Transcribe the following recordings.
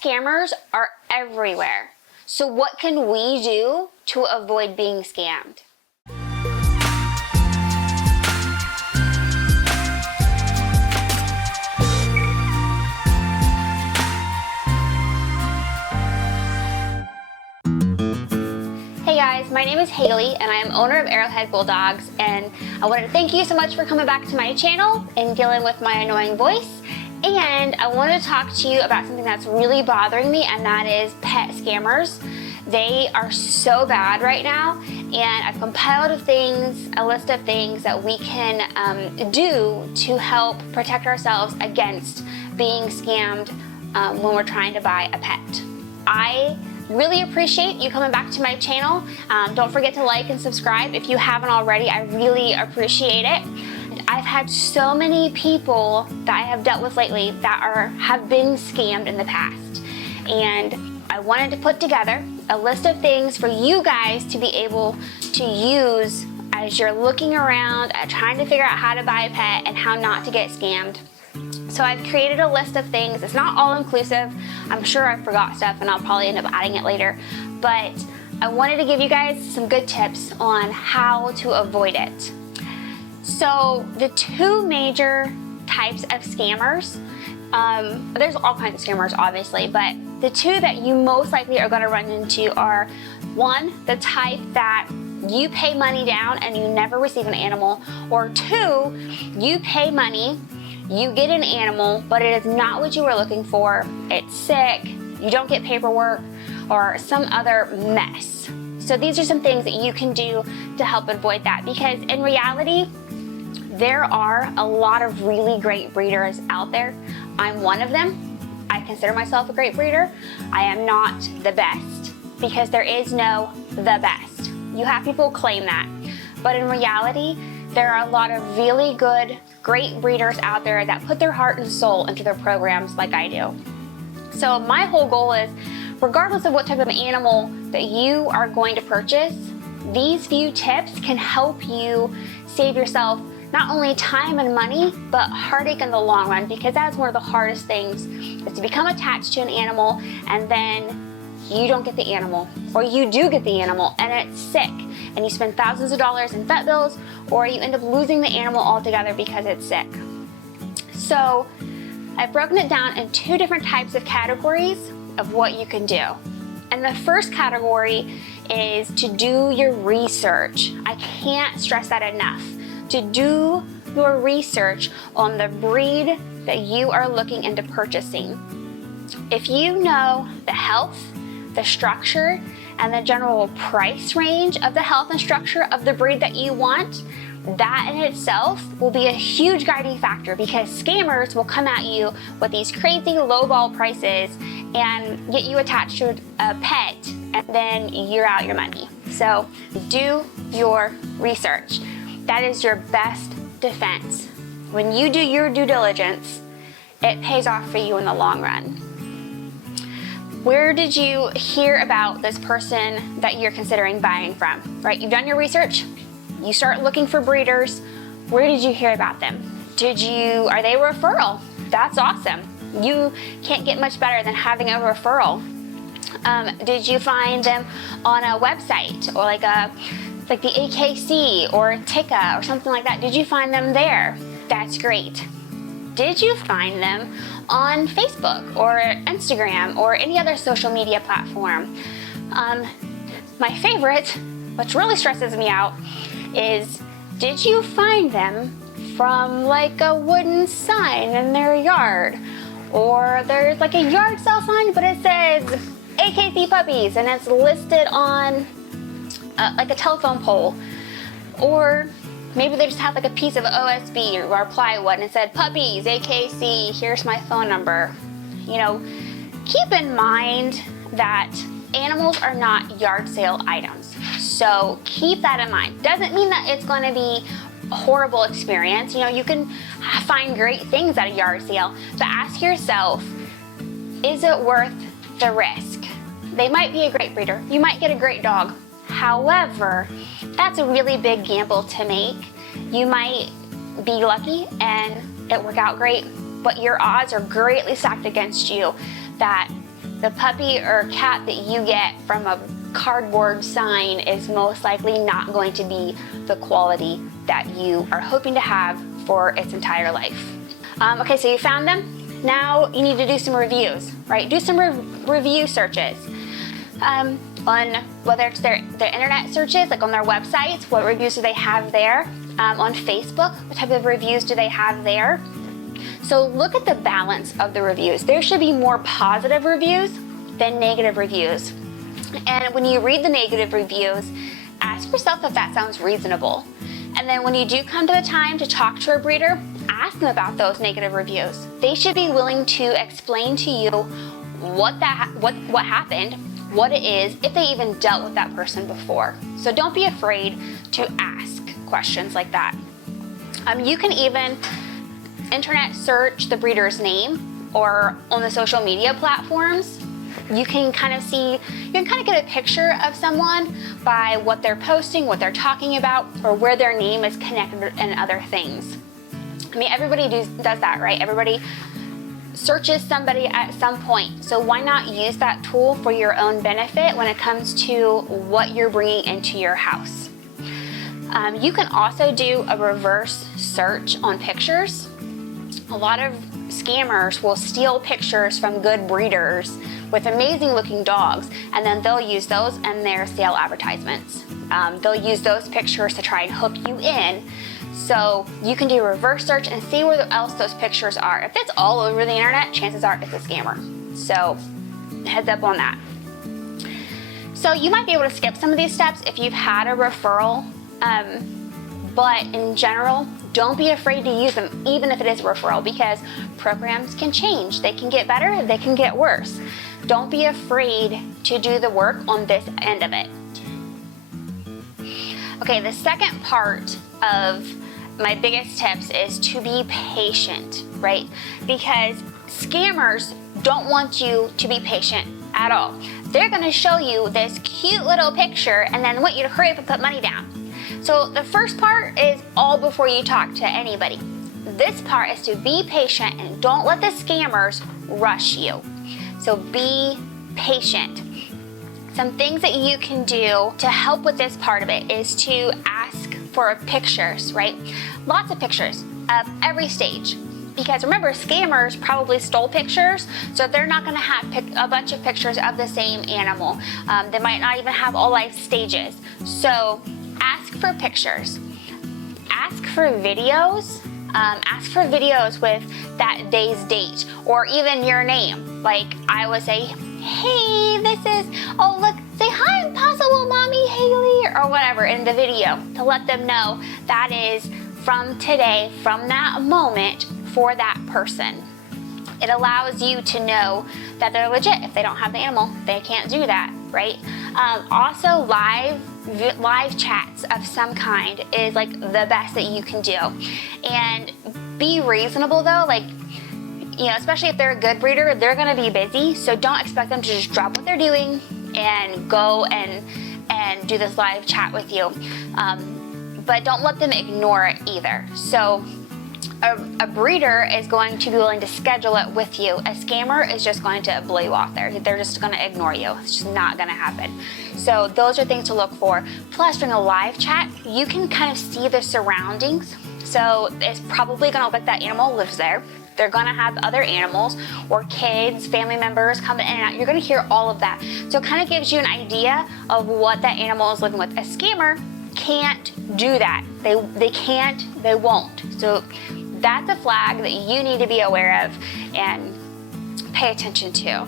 scammers are everywhere. So what can we do to avoid being scammed? Hey guys, my name is Haley and I am owner of Arrowhead Bulldogs, and I wanted to thank you so much for coming back to my channel and dealing with my annoying voice. And I wanted to talk to you about something that's really bothering me, and that is pet scammers. They are so bad right now, and I've compiled a list of things that we can do to help protect ourselves against being scammed when we're trying to buy a pet. I really appreciate you coming back to my channel. Don't forget to like and subscribe if you haven't already. I really appreciate it. I've had so many people that I have dealt with lately that have been scammed in the past, and I wanted to put together a list of things for you guys to be able to use as you're looking around at trying to figure out how to buy a pet and how not to get scammed. So I've created a list of things. It's not all inclusive. I'm sure I forgot stuff and I'll probably end up adding it later, but I wanted to give you guys some good tips on how to avoid it. So the two major types of scammers, there's all kinds of scammers obviously, but the two that you most likely are going to run into are, one, the type that you pay money down and you never receive an animal, or two, you pay money, you get an animal, but it is not what you were looking for, it's sick, you don't get paperwork, or some other mess. So these are some things that you can do to help avoid that, because in reality, there are a lot of really great breeders out there. I'm one of them. I consider myself a great breeder. I am not the best, because there is no the best. You have people claim that, but in reality, there are a lot of really good, great breeders out there that put their heart and soul into their programs like I do. So my whole goal is, regardless of what type of animal that you are going to purchase, these few tips can help you save yourself not only time and money, but heartache in the long run, because that's one of the hardest things, is to become attached to an animal and then you don't get the animal, or you do get the animal and it's sick and you spend thousands of dollars in vet bills, or you end up losing the animal altogether because it's sick. So I've broken it down in two different types of categories of what you can do. And the first category is to do your research. I can't stress that enough. To do your research on the breed that you are looking into purchasing. If you know the health, the structure, and the general price range of the health and structure of the breed that you want, that in itself will be a huge guiding factor, because scammers will come at you with these crazy lowball prices and get you attached to a pet, and then you're out your money. So do your research. That is your best defense. When you do your due diligence, it pays off for you in the long run. Where did you hear about this person that you're considering buying from? Right, you've done your research, you start looking for breeders. Where did you hear about them? Are they a referral? That's awesome. You can't get much better than having a referral. Did you find them on a website, or like the AKC or TICA or something like that? Did you find them there? That's great. Did you find them on Facebook or Instagram or any other social media platform? My favorite, which really stresses me out, is did you find them from like a wooden sign in their yard? Or there's like a yard sale sign, but it says AKC puppies and it's listed on like a telephone pole. Or maybe they just have like a piece of OSB or plywood and it said puppies, AKC, here's my phone number. You know, keep in mind that animals are not yard sale items. So keep that in mind. Doesn't mean that it's going to be a horrible experience. You know, you can find great things at a yard sale, but ask yourself, is it worth the risk? They might be a great breeder. You might get a great dog. However, that's a really big gamble to make. You might be lucky and it work out great, but your odds are greatly stacked against you that the puppy or cat that you get from a cardboard sign is most likely not going to be the quality that you are hoping to have for its entire life. Okay, so you found them. Now you need to do some reviews, right? Do some review searches on whether it's their internet searches, like on their websites, what reviews do they have there? On Facebook, what type of reviews do they have there? So look at the balance of the reviews. There should be more positive reviews than negative reviews. And when you read the negative reviews, ask yourself if that sounds reasonable. And then when you do come to the time to talk to a breeder, ask them about those negative reviews. They should be willing to explain to you what happened, what it is, if they even dealt with that person before. So don't be afraid to ask questions like that. You can even internet search the breeder's name, or on the social media platforms. You can kind of get a picture of someone by what they're posting, what they're talking about, or where their name is connected and other things. I mean, everybody does that, right? Everybody searches somebody at some point. So why not use that tool for your own benefit when it comes to what you're bringing into your house? You can also do a reverse search on pictures. A lot of scammers will steal pictures from good breeders with amazing looking dogs, and then they'll use those in their sale advertisements. They'll use those pictures to try and hook you in. So you can do a reverse search and see where else those pictures are. If it's all over the internet, chances are it's a scammer. So heads up on that. So you might be able to skip some of these steps if you've had a referral, but in general, don't be afraid to use them, even if it is a referral, because programs can change. They can get better, they can get worse. Don't be afraid to do the work on this end of it. Okay, the second part of my biggest tips is to be patient, right? Because scammers don't want you to be patient at all. They're gonna show you this cute little picture and then want you to hurry up and put money down. So the first part is all before you talk to anybody. This part is to be patient and don't let the scammers rush you. So be patient. Some things that you can do to help with this part of it is to ask for pictures, right? Lots of pictures of every stage. Because remember, scammers probably stole pictures, so they're not gonna have a bunch of pictures of the same animal. They might not even have all life stages. So ask for pictures. Ask for videos. Ask for videos with that day's date, or even your name. Like I would say, hey, this is, oh look, say hi, Impossible Mommy Haley, or whatever in the video, to let them know that is from today, from that moment, for that person. It allows you to know that they're legit. If they don't have the animal, they can't do that, right? Also, live chats of some kind is like the best that you can do. And be reasonable though, like, you know, especially if they're a good breeder, they're gonna be busy, so don't expect them to just drop what they're doing and go and do this live chat with you. But don't let them ignore it either. So a breeder is going to be willing to schedule it with you. A scammer is just going to blow you off there. They're just gonna ignore you. It's just not gonna happen. So those are things to look for. Plus, during a live chat, you can kind of see the surroundings. So it's probably gonna look like that animal lives there. They're gonna have other animals or kids, family members coming in and out. You're gonna hear all of that. So it kind of gives you an idea of what that animal is living with. A scammer can't do that. They can't, they won't. So that's a flag that you need to be aware of and pay attention to.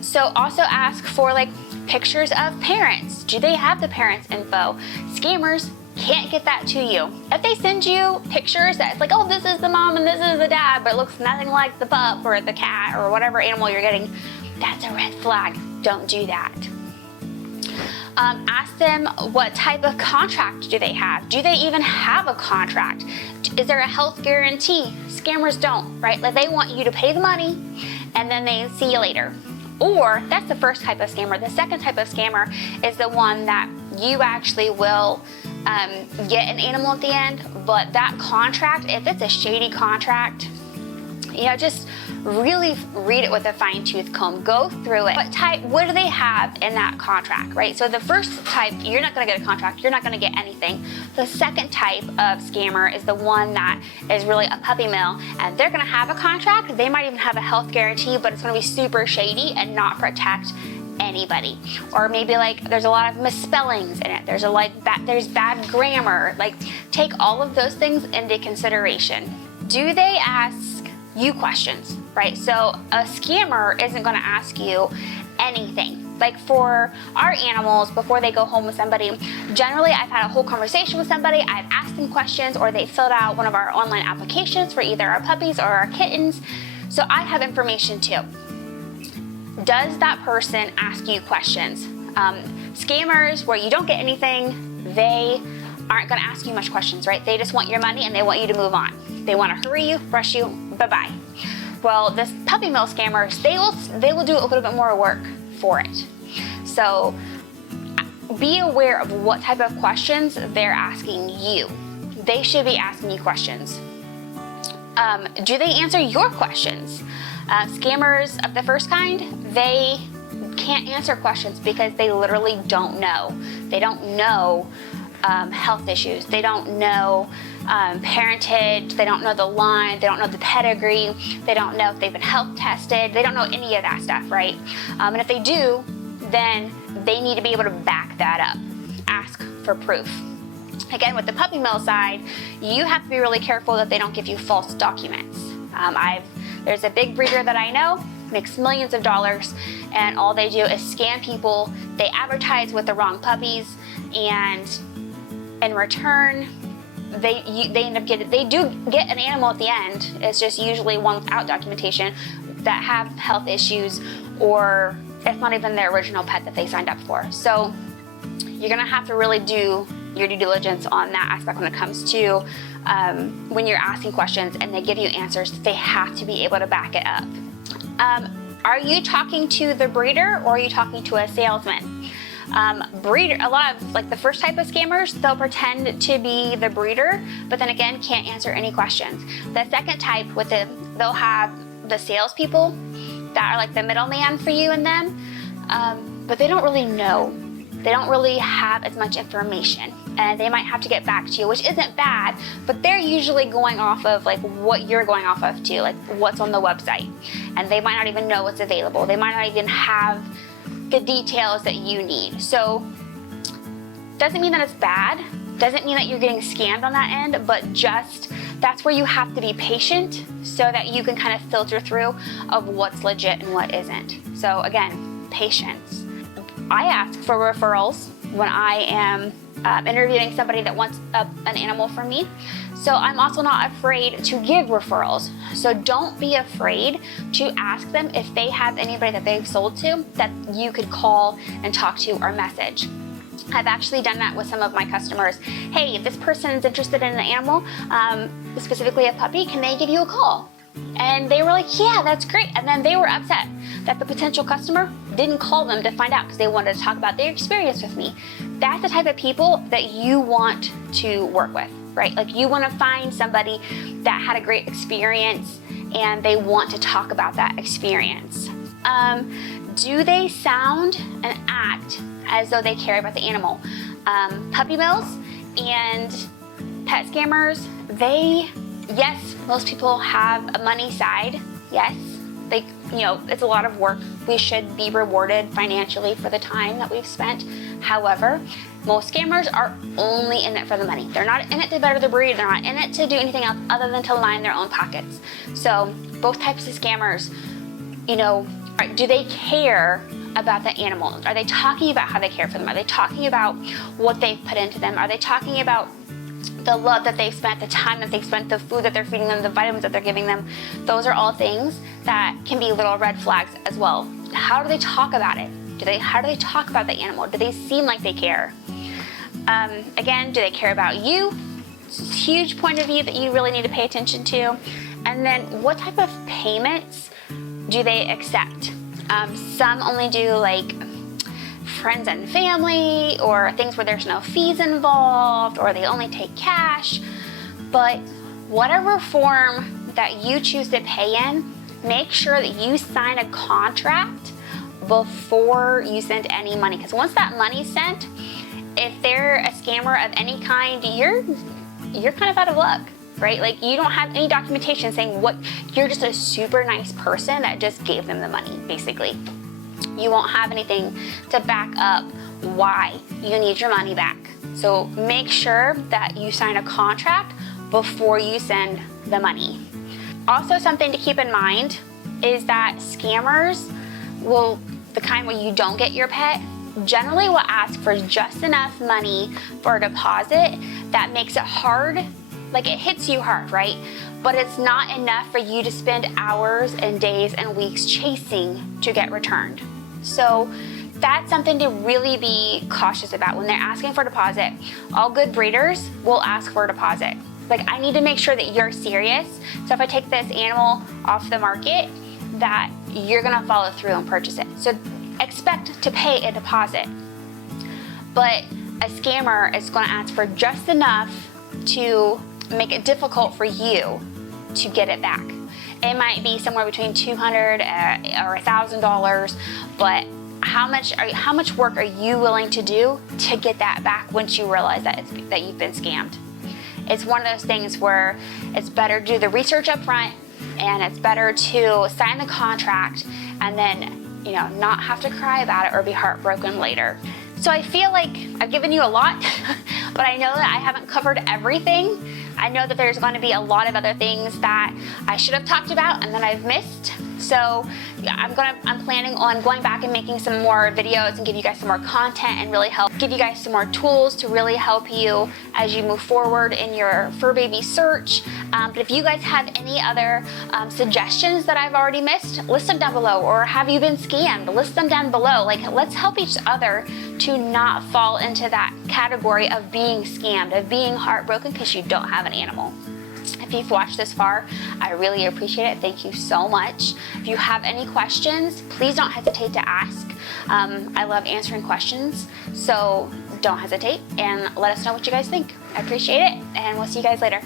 So also ask for like pictures of parents. Do they have the parents' info? Scammers can't get that to you. If they send you pictures that's like, oh, this is the mom and this is the dad, but it looks nothing like the pup or the cat or whatever animal you're getting, that's a red flag. Don't do that. Ask them what type of contract do they have? Do they even have a contract? Is there a health guarantee? Scammers don't, right? Like they want you to pay the money and then they see you later. Or that's the first type of scammer. The second type of scammer is the one that you actually will get an animal at the end, but that contract, if it's a shady contract, You know, just really read it with a fine-tooth comb. Go through it. What do they have in that contract, right? So the first type, you're not gonna get a contract, you're not gonna get anything. The second type of scammer is the one that is really a puppy mill, and they're gonna have a contract. They might even have a health guarantee, but it's gonna be super shady and not protect anybody. Or maybe like there's a lot of misspellings in it. There's bad grammar. Like, take all of those things into consideration. Do they ask you questions, right? So a scammer isn't going to ask you anything. Like for our animals, before they go home with somebody, generally I've had a whole conversation with somebody, I've asked them questions, or they filled out one of our online applications for either our puppies or our kittens. So I have information too. Does that person ask you questions? Scammers, where you don't get anything, they aren't going to ask you much questions, right? They just want your money and they want you to move on. They want to hurry you, rush you, bye-bye. Well, this puppy mill scammers, they will do a little bit more work for it. So be aware of what type of questions they're asking you. They should be asking you questions. Do they answer your questions? Scammers of the first kind, they can't answer questions because they literally don't know. They don't know health issues. They don't know parentage. They don't know the line. They don't know the pedigree. They don't know if they've been health tested. They don't know any of that stuff, right? And if they do, then they need to be able to back that up. Ask for proof. Again, with the puppy mill side, you have to be really careful that they don't give you false documents. There's a big breeder that I know, makes millions of dollars, and all they do is scam people. They advertise with the wrong puppies, and in return, they do get an animal at the end. It's just usually one without documentation that have health issues, or it's not even their original pet that they signed up for. So you're gonna have to really do your due diligence on that aspect when it comes to when you're asking questions and they give you answers. They have to be able to back it up. Are you talking to the breeder or are you talking to a salesman? Breeder, a lot of like the first type of scammers, they'll pretend to be the breeder, but then again can't answer any questions. The second type, they'll have the salespeople that are like the middleman for you and them, but they don't really know. They don't really have as much information, and they might have to get back to you, which isn't bad, but they're usually going off of like what you're going off of too, like what's on the website, and they might not even know what's available. They might not even have the details that you need. So doesn't mean that it's bad, doesn't mean that you're getting scammed on that end, but just that's where you have to be patient so that you can kind of filter through of what's legit and what isn't. So again, patience. I ask for referrals when I am interviewing somebody that wants an animal from me. So I'm also not afraid to give referrals. So don't be afraid to ask them if they have anybody that they've sold to that you could call and talk to or message. I've actually done that with some of my customers. Hey, if this person is interested in an animal, specifically a puppy, can they give you a call? And they were like, yeah, that's great. And then they were upset that the potential customer didn't call them to find out because they wanted to talk about their experience with me. That's the type of people that you want to work with, right? Like you want to find somebody that had a great experience and they want to talk about that experience. Do they sound and act as though they care about the animal? Puppy mills and pet scammers, yes, most people have a money side. Yes, it's a lot of work. We should be rewarded financially for the time that we've spent. However, most scammers are only in it for the money. They're not in it to better the breed. They're not in it to do anything else other than to line their own pockets. So both types of scammers, do they care about the animal? Are they talking about how they care for them? Are they talking about what they've put into them? Are they talking about the love that they've spent, the time that they've spent, the food that they're feeding them, the vitamins that they're giving them? Those are all things that can be little red flags as well. How do they talk about it? How do they talk about the animal? Do they seem like they care? Again, do they care about you? It's a huge point of view that you really need to pay attention to. And then what type of payments do they accept? Some only do like friends and family, or things where there's no fees involved, or they only take cash. But whatever form that you choose to pay in, make sure that you sign a contract before you send any money. Because once that money's sent, if they're a scammer of any kind, you're kind of out of luck, right? Like, you don't have any documentation saying what, you're just a super nice person that just gave them the money, basically. You won't have anything to back up why you need your money back. So make sure that you sign a contract before you send the money. Also, something to keep in mind is that scammers will, the kind where you don't get your pet, generally will ask for just enough money for a deposit that makes it hard, like it hits you hard, right? But it's not enough for you to spend hours and days and weeks chasing to get returned. So that's something to really be cautious about when they're asking for a deposit. All good breeders will ask for a deposit. Like, I need to make sure that you're serious. So if I take this animal off the market, that you're gonna follow through and purchase it. So expect to pay a deposit. But a scammer is gonna ask for just enough to make it difficult for you to get it back. It might be somewhere between $200 or $1,000, but how much work are you willing to do to get that back once you realize that you've been scammed? It's one of those things where it's better to do the research up front, and it's better to sign the contract and then, you know, not have to cry about it or be heartbroken later. So I feel like I've given you a lot, but I know that I haven't covered everything. I know that there's going to be a lot of other things that I should have talked about and that I've missed. So I'm planning on going back and making some more videos and give you guys some more content and really help give you guys some more tools to really help you as you move forward in your fur baby search. But if you guys have any other suggestions that I've already missed, list them down below. Or have you been scammed? List them down below. Like, let's help each other to not fall into that category of being scammed, of being heartbroken because you don't have an animal. If you've watched this far, I really appreciate it. Thank you so much. If you have any questions, please don't hesitate to ask. I love answering questions, so don't hesitate and let us know what you guys think. I appreciate it, and we'll see you guys later.